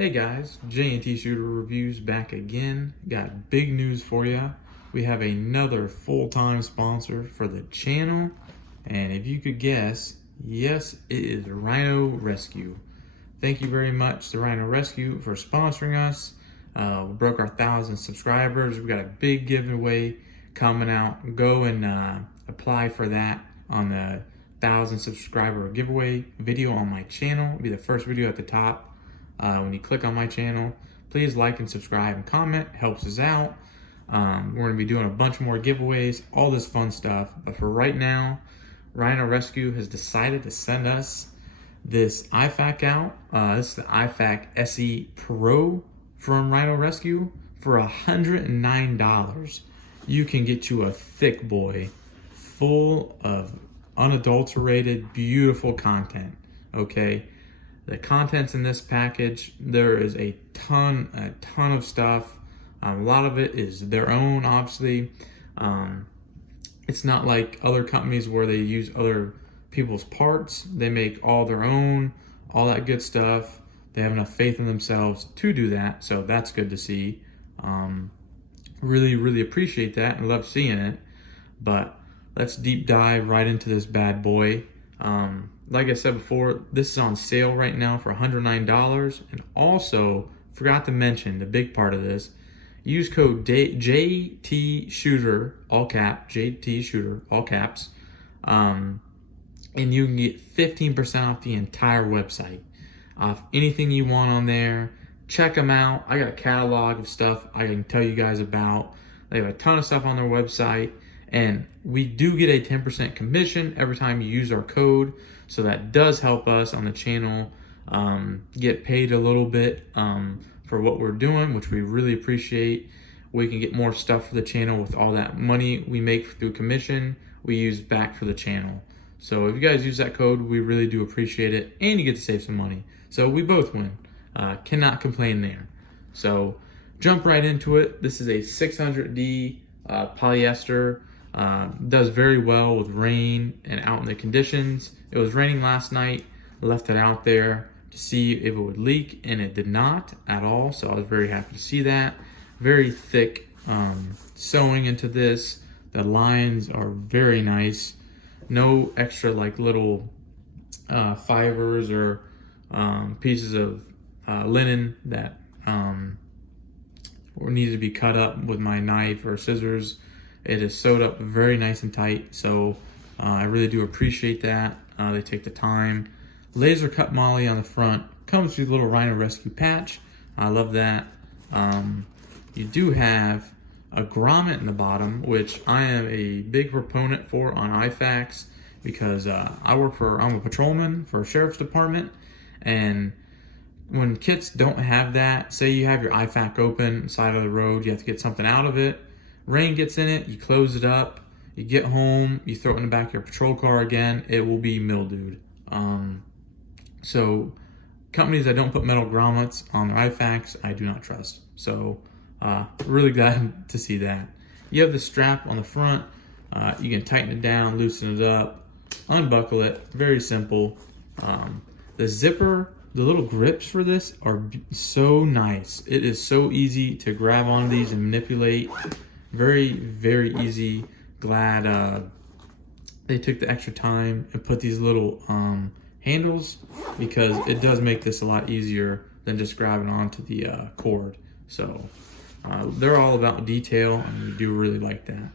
Hey guys, J&T Shooter Reviews back again. Got big news for you. We have another full-time sponsor for the channel. And if you could guess, yes, it is Rhino Rescue. Thank you very much to Rhino Rescue for sponsoring us. We broke our 1,000 subscribers. We got a big giveaway coming out. Go and apply for that on the 1,000 subscriber giveaway video on my channel. It'll be the first video at the top. When you click on my channel, please like and subscribe and comment. Helps us out. We're going to be doing a bunch more giveaways, all this fun stuff. But for right now, Rhino Rescue has decided to send us this IFAK out. This is the IFAK SE Pro from Rhino Rescue. For $109, you can get you a thick boy full of unadulterated, beautiful content. Okay. The contents in this package, there is a ton of stuff. A lot of it is their own, obviously. It's not like other companies where they use other people's parts. They make all their own, all that good stuff. They have enough faith in themselves to do that, so that's good to see. Really appreciate that and love seeing it. But let's deep dive right into this bad boy. Like I said before, this is on sale right now for $109. And also, forgot to mention the big part of this, use code JTShooter, all caps, JTShooter, all caps, and you can get 15% off the entire website. Off anything you want on there. Check them out. I got a catalog of stuff I can tell you guys about. They have a ton of stuff on their website. And we do get a 10% commission every time you use our code. So that does help us on the channel get paid a little bit for what we're doing, which we really appreciate. We can get more stuff for the channel with all that money we make through commission, we use back for the channel. So if you guys use that code, we really do appreciate it. And you get to save some money. So we both win. Cannot complain there. So jump right into it. This is a 600D polyester. Does very well with rain and out in the conditions. It was raining last night. Left it out there to see if it would leak, and it did not at all. So I was very happy to see that. Very thick sewing into this. The lines are very nice. No extra like little fibers or pieces of linen that needed to be cut up with my knife or scissors. It is sewed up very nice and tight, so I really do appreciate that. They take the time. Laser cut molle on the front. Comes with a little Rhino Rescue patch. I love that. You do have a grommet in the bottom, which I am a big proponent for on IFAKs because I'm a patrolman for a sheriff's department, and when kits don't have that, say you have your IFAK open side of the road, you have to get something out of it. Rain gets in it, you close it up, you get home, you throw it in the back of your patrol car again, it will be mildewed. So companies that don't put metal grommets on their IFAKs, I do not trust. So really glad to see that. You have the strap on the front. You can tighten it down, loosen it up, unbuckle it. Very simple. The zipper, the little grips for this are so nice. It is so easy to grab on these and manipulate. Very easy. Glad they took the extra time and put these little handles, because it does make this a lot easier than just grabbing onto the cord. So they're all about detail, and we do really like that.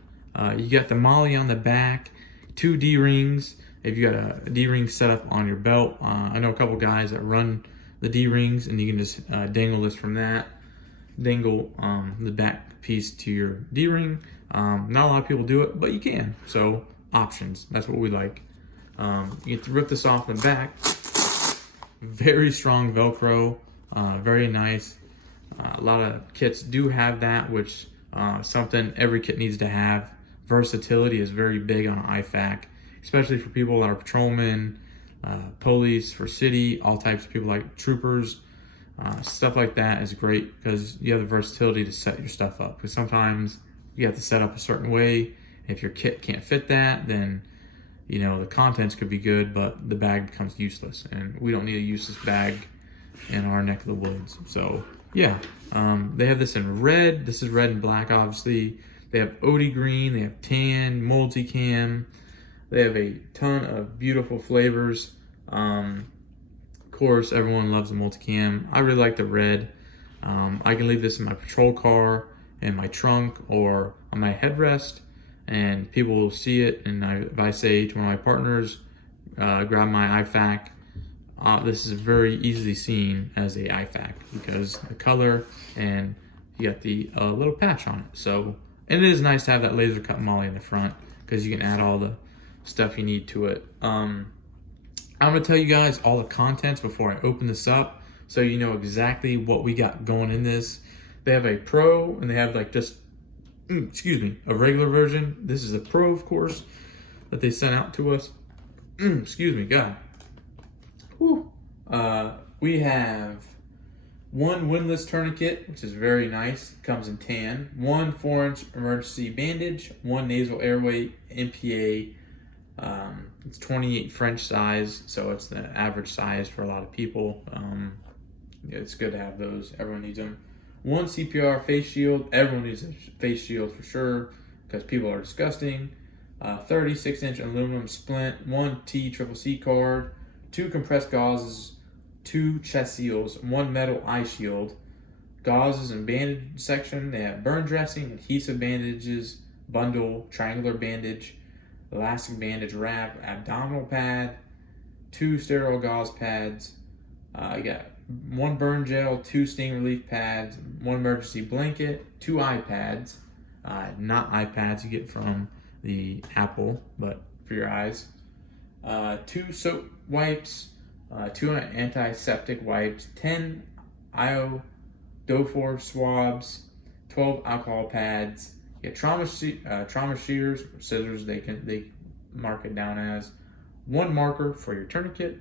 You got the molle on the back, 2 D-rings. If you got a D-ring set up on your belt, I know a couple guys that run the D-rings, and you can just dangle this from that. Dangle the back piece to your D-ring. Not a lot of people do it, but you can. So options, that's what we like. You get to rip this off the back. Very strong Velcro, very nice. A lot of kits do have that, which something every kit needs to have. Versatility is very big on IFAK, especially for people that are patrolmen, police, for city, all types of people like troopers. Stuff like that is great because you have the versatility to set your stuff up. Because sometimes you have to set up a certain way. If your kit can't fit that, then the contents could be good, but the bag becomes useless. And we don't need a useless bag in our neck of the woods. So yeah, they have this in red. This is red and black, obviously. They have OD green, they have tan, multicam. They have a ton of beautiful flavors. Of course, everyone loves the multicam. I really like the red. I can leave this in my patrol car, in my trunk, or on my headrest, and people will see it. And if I say to one of my partners, grab my IFAK, this is very easily seen as a IFAK because the color and you got the little patch on it. So, and it is nice to have that laser cut molly in the front because you can add all the stuff you need to it. I'm gonna tell you guys all the contents before I open this up so you know exactly what we got going in this. They have a Pro and they have like just, a regular version. This is a Pro, of course, that they sent out to us. Excuse me, God. Whew. We have one windlass tourniquet, which is very nice. It comes in tan. 1 4-inch emergency bandage. 1 nasal airway MPA. It's 28 French size, so it's the average size for a lot of people. It's good to have those. Everyone needs them. 1 CPR face shield. Everyone needs a face shield for sure because people are disgusting. 36-inch aluminum splint. 1 TCCC card. 2 compressed gauzes. 2 chest seals. 1 metal eye shield. Gauzes and bandage section. They have burn dressing, adhesive bandages, bundle, triangular bandage, elastic bandage wrap, abdominal pad, 2 sterile gauze pads. You got 1 burn gel, 2 sting relief pads, 1 emergency blanket, 2 iPads, not iPads you get from the Apple, but for your eyes. 2 soap wipes, 2 antiseptic wipes, 10 iodophor swabs, 12 alcohol pads. You get trauma shears, or scissors they mark it down as. 1 marker for your tourniquet,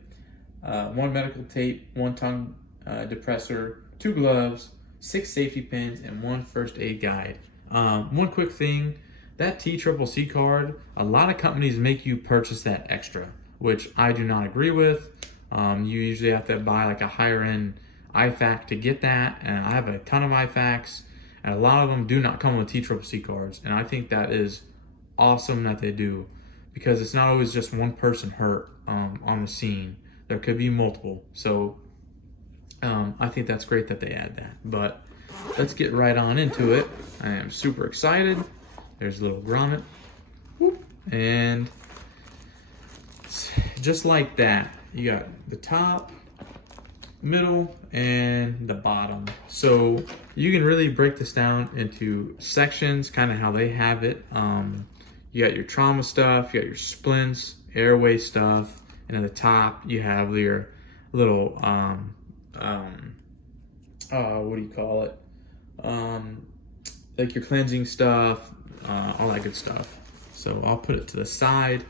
1 medical tape, 1 tongue depressor, 2 gloves, 6 safety pins, and 1 first aid guide. One quick thing, that TCCC card, a lot of companies make you purchase that extra, which I do not agree with. You usually have to buy like a higher end IFAK to get that, and I have a ton of IFAKs, and a lot of them do not come with TCCC cards, and I think that is awesome that they do, because it's not always just one person hurt on the scene. There could be multiple, so I think that's great that they add that. But let's get right on into it. I am super excited. There's a little grommet, and just like that, you got the top, middle, and the bottom. So you can really break this down into sections, kind of how they have it. You got your trauma stuff, you got your splints, airway stuff, and at the top you have your little what do you call it? Like your cleansing stuff, all that good stuff. So I'll put it to the side.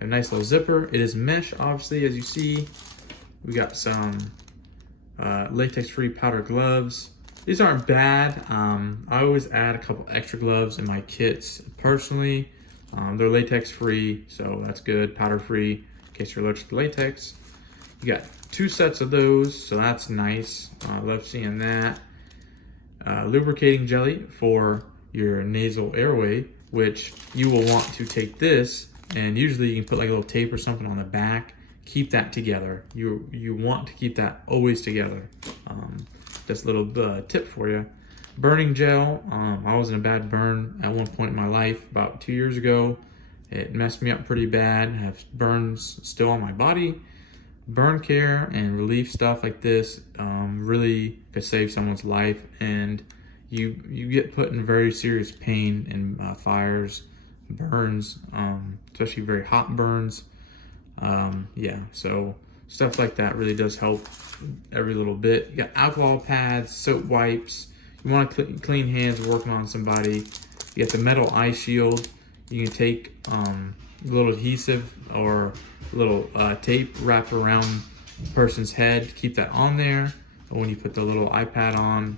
A nice little zipper. It is mesh, obviously, as you see. We got some latex-free powder gloves. These aren't bad. I always add a couple extra gloves in my kits personally. They're latex-free, so that's good. Powder-free in case you're allergic to latex. You got 2 sets of those, so that's nice. I love seeing that. Lubricating jelly for your nasal airway, which you will want to take this, and usually you can put like a little tape or something on the back. Keep that together. You want to keep that always together. Just a little tip for you. Burning gel. I was in a bad burn at one point in my life about 2 years ago. It messed me up pretty bad. I have burns still on my body. Burn care and relief stuff like this really could save someone's life, and you get put in very serious pain in fires, burns, especially very hot burns. Yeah, so stuff like that really does help every little bit. You got alcohol pads, soap wipes. You want to clean hands working on somebody. You got the metal eye shield. You can take a little adhesive or a little tape wrapped around the person's head to keep that on there. But when you put the little iPad on,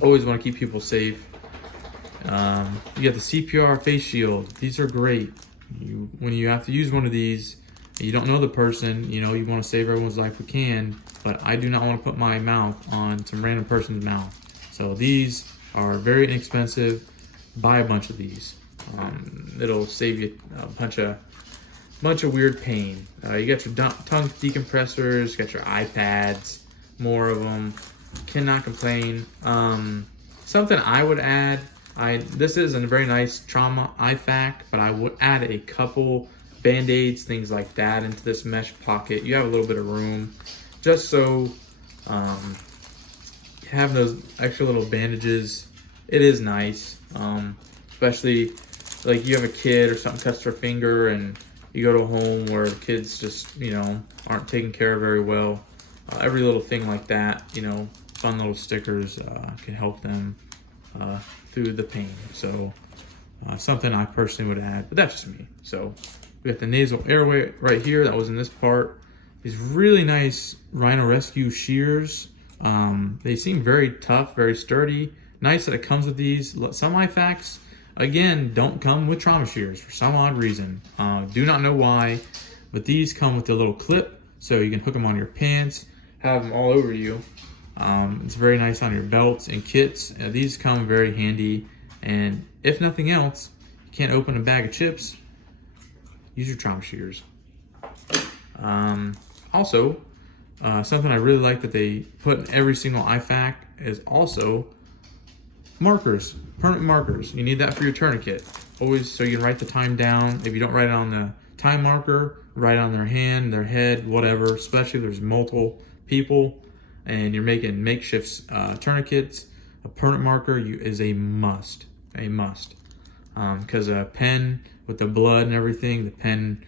always want to keep people safe. You got the CPR face shield. These are great. When you have to use one of these, You don't know the person, you know, you want to save everyone's life we can, but I do not want to put my mouth on some random person's mouth. So these are very inexpensive. Buy a bunch of these. It'll save you a bunch of weird pain. You got your tongue decompressors, you got your iPads, more of them. Cannot complain. Something I would add, this is a very nice trauma IFAK, but I would add a couple Band-Aids, things like that into this mesh pocket. You have a little bit of room, just so you have those extra little bandages. It is nice, especially like you have a kid or something cuts their finger and you go to a home where the kids just, you know, aren't taken care of very well. Every little thing like that, you know, fun little stickers can help them through the pain. So something I personally would add, but that's just me. So we got the nasal airway right here that was in this part. These really nice Rhino Rescue shears. They seem very tough, very sturdy. Nice that it comes with these. Some IFAKs, again, don't come with trauma shears for some odd reason. Do not know why, but these come with a little clip so you can hook them on your pants, have them all over you. It's very nice on your belts and kits. These come very handy, and if nothing else, you can't open a bag of chips, use your trauma shears. Also, something I really like that they put in every single IFAK is also markers, permanent markers. You need that for your tourniquet. Always, so you can write the time down. If you don't write it on the time marker, write it on their hand, their head, whatever, especially if there's multiple people and you're making makeshift tourniquets. A permanent marker is a must, because a pen with the blood and everything, the pen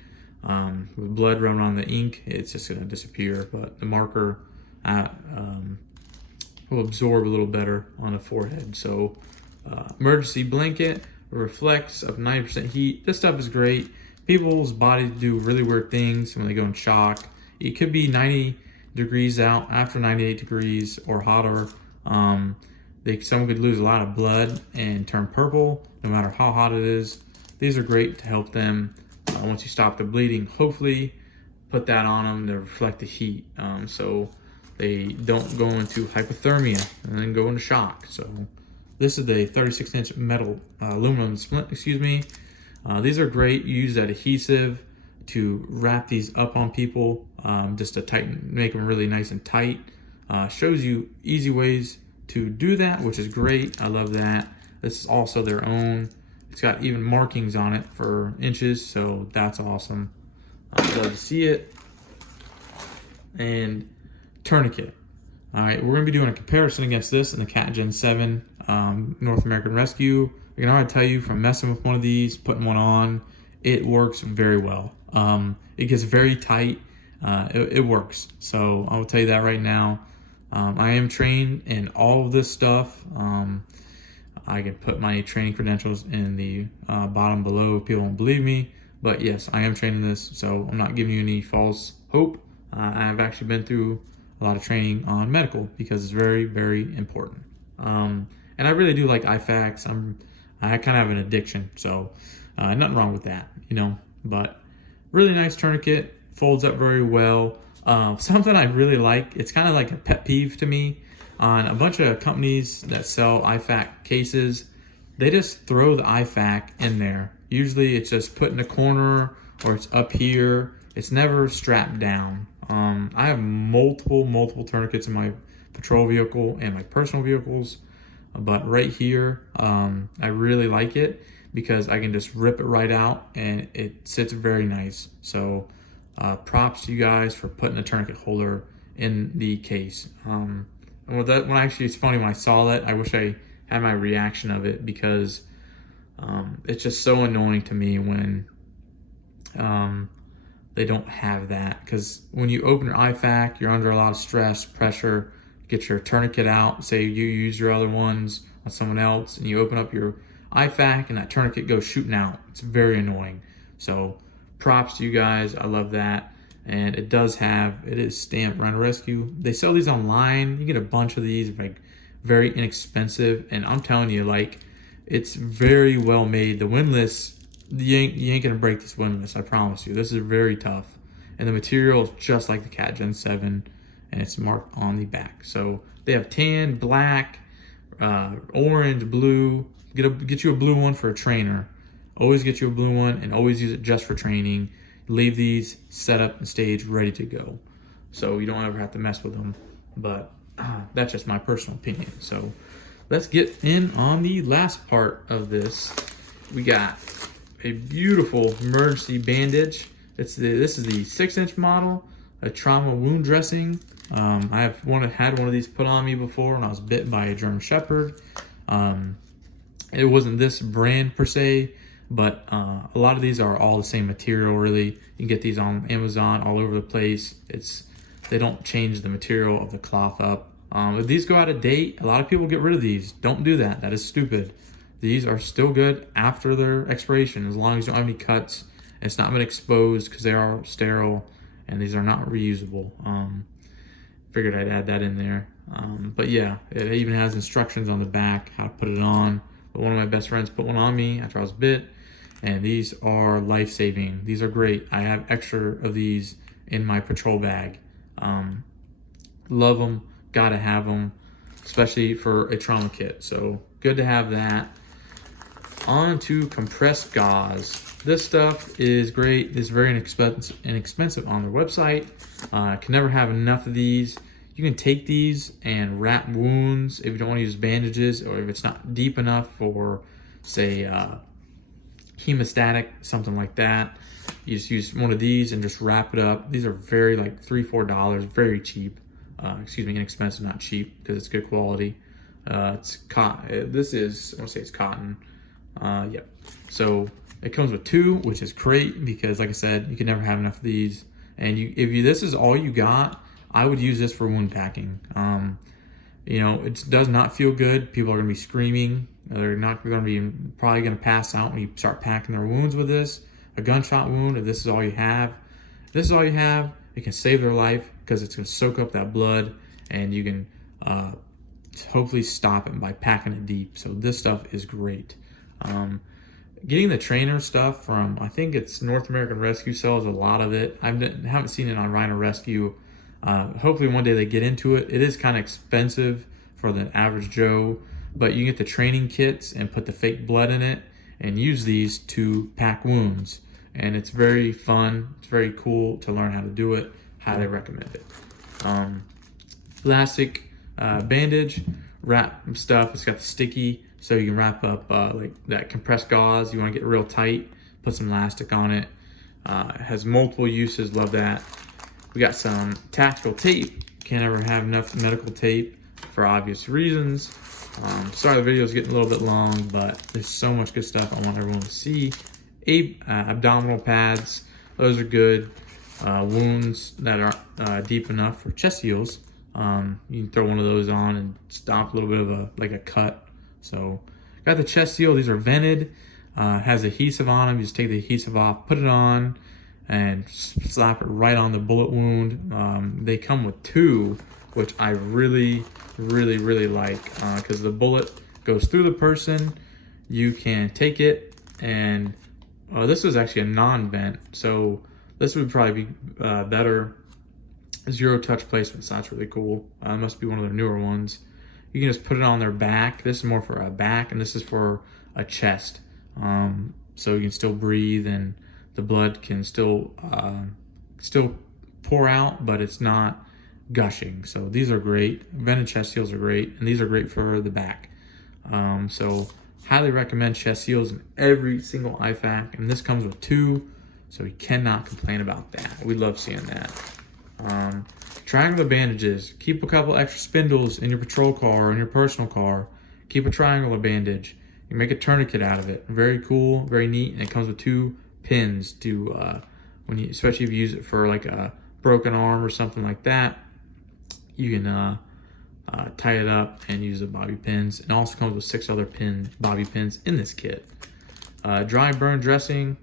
with blood running on the ink, it's just going to disappear, but the marker will absorb a little better on the forehead. So emergency blanket reflects up 90% heat. This stuff is great. People's bodies do really weird things when they go in shock. It could be 90 degrees out, after 98 degrees or hotter. Someone could lose a lot of blood and turn purple no matter how hot it is. These are great to help them once you stop the bleeding. Hopefully put that on them to reflect the heat, so they don't go into hypothermia and then go into shock. So this is the 36-inch metal aluminum splint, these are great. You use that adhesive to wrap these up on people, just to tighten, make them really nice and tight. Shows you easy ways to do that, which is great. I love that. This is also their own. It's got even markings on it for inches, so that's awesome. I love to see it. And tourniquet. All right, we're gonna be doing a comparison against this in the Cat Gen 7 North American Rescue. I can already tell you from messing with one of these, putting one on, it works very well. It gets very tight. It works. So I will tell you that right now. I am trained in all of this stuff. I can put my training credentials in the bottom below if people don't believe me. But yes, I am trained in this, so I'm not giving you any false hope. I've actually been through a lot of training on medical because it's very, very important. And I really do like IFAKs. I kind of have an addiction, so nothing wrong with that, you know. But really nice tourniquet, folds up very well. Something I really like, it's kind of like a pet peeve to me on a bunch of companies that sell IFAK cases. They just throw the IFAK in there. Usually it's just put in a corner or it's up here. It's never strapped down. I have multiple tourniquets in my patrol vehicle and my personal vehicles, but right here, I really like it because I can just rip it right out and it sits very nice. So props to you guys for putting a tourniquet holder in the case. It's funny when I saw that, I wish I had my reaction of it, because it's just so annoying to me when they don't have that. Because when you open your IFAK, you're under a lot of stress, pressure. Get your tourniquet out. Say you use your other ones on someone else, and you open up your IFAK, and that tourniquet goes shooting out. It's very annoying. So props to you guys. I love that. And it is stamped Rhino Rescue. They sell these online. You get a bunch of these, like very inexpensive. And I'm telling you, like, it's very well made. The windlass, you ain't gonna break this windlass, I promise you. This is very tough. and the material is just like the Cat Gen 7, and it's marked on the back. So they have tan, black, orange, blue. Get you a blue one for a trainer. Always get you a blue one, and always use it just for training. Leave these set up and stage ready to go, so you don't ever have to mess with them. But that's just my personal opinion. So let's get in on the last part of this. We got a beautiful emergency bandage. This is the 6-inch model, a trauma wound dressing. I have had one of these put on me before when I was bit by a German Shepherd. It wasn't this brand per se, but a lot of these are all the same material, really. You can get these on Amazon all over the place. They don't change the material of the cloth up. If these go out of date, a lot of people get rid of these. Don't do that. That is stupid. These are still good after their expiration, as long as you don't have any cuts. It's not been exposed, because they are sterile, and these are not reusable. Figured I'd add that in there. But yeah, it even has instructions on the back how to put it on. But one of my best friends put one on me after I was bit, and these are life-saving. These are great. I have extra of these in my patrol bag. Love them, gotta have them, especially for a trauma kit. So good to have that. On to compressed gauze. This stuff is great. It's very inexpensive on their website. Can never have enough of these. You can take these and wrap wounds if you don't want to use bandages, or if it's not deep enough for, say, hemostatic, something like that. You just use one of these and just wrap it up. These are very, like, $3-4, very cheap. Inexpensive, not cheap, because it's good quality. It's cotton. This is, I want to say it's cotton. Yep. So it comes with 2, which is great, because like I said, you can never have enough of these. And if this is all you got, I would use this for wound packing. It does not feel good. People are gonna be screaming. They're not gonna be probably gonna pass out when you start packing their wounds with this. A gunshot wound, if this is all you have, it can save their life, because it's gonna soak up that blood, and you can hopefully stop it by packing it deep. So this stuff is great. Getting the trainer stuff from, I think it's North American Rescue sells a lot of it. I haven't seen it on Rhino Rescue. Hopefully one day they get into it. It is kind of expensive for the average Joe, but you can get the training kits and put the fake blood in it and use these to pack wounds. And it's very fun. It's very cool to learn how to do it. Highly recommend it. Elastic bandage wrap stuff. It's got the sticky, so you can wrap up like that compressed gauze. You want to get real tight, put some elastic on it. It has multiple uses. Love that. We got some tactical tape. Can't ever have enough medical tape for obvious reasons. Sorry the video is getting a little bit long, but there's so much good stuff I want everyone to see. Abdominal pads. Those are good. Wounds that are deep enough for chest heals. You can throw one of those on and stop a little bit of a cut. So got the chest seal. These are vented. Has adhesive on them. You just take the adhesive off, put it on, and slap it right on the bullet wound. They come with 2, which I really like, because the bullet goes through the person. You can take it, and this was actually a non-vent, so this would probably be better. Zero touch placement, so that's really cool. Must be one of their newer ones. You can just put it on their back. This is more for a back, and this is for a chest. So you can still breathe, and the blood can still pour out, but it's not gushing. So these are great. Vented chest seals are great, and these are great for the back. So highly recommend chest seals in every single IFAK, and this comes with 2, so you cannot complain about that. We love seeing that. Triangular bandages. Keep a couple extra spindles in your patrol car or in your personal car. Keep a triangular bandage. You make a tourniquet out of it. Very cool, very neat, and it comes with 2 pins to especially if you use it for like a broken arm or something like that. You can tie it up and use the bobby pins. It also comes with 6 other bobby pins in this kit. Dry burn dressing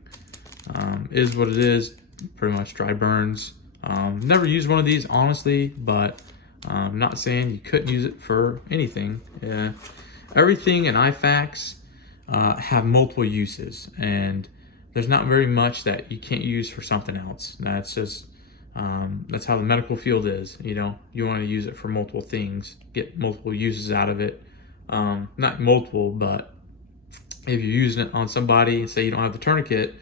is what it is. Pretty much dry burns. Never used one of these, honestly, but I'm not saying you couldn't use it for anything. Everything in IFAKs have multiple uses, and there's not very much that you can't use for something else. That's just, That's how the medical field is. You know, you want to use it for multiple things, get multiple uses out of it. Not multiple, but if you're using it on somebody and say you don't have the tourniquet,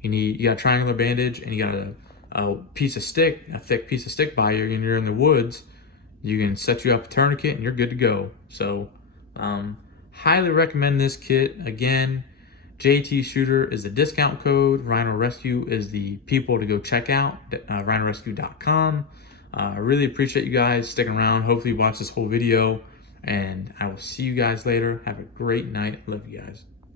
you got a triangular bandage and you got a piece of stick, a thick piece of stick by you, and you're in the woods, you can set you up a tourniquet and you're good to go. So highly recommend this kit. Again, JT Shooter is the discount code. Rhino Rescue is the people to go check out, rhinorescue.com. I really appreciate you guys sticking around. Hopefully you watch this whole video, and I will see you guys later. Have a great night. Love you guys.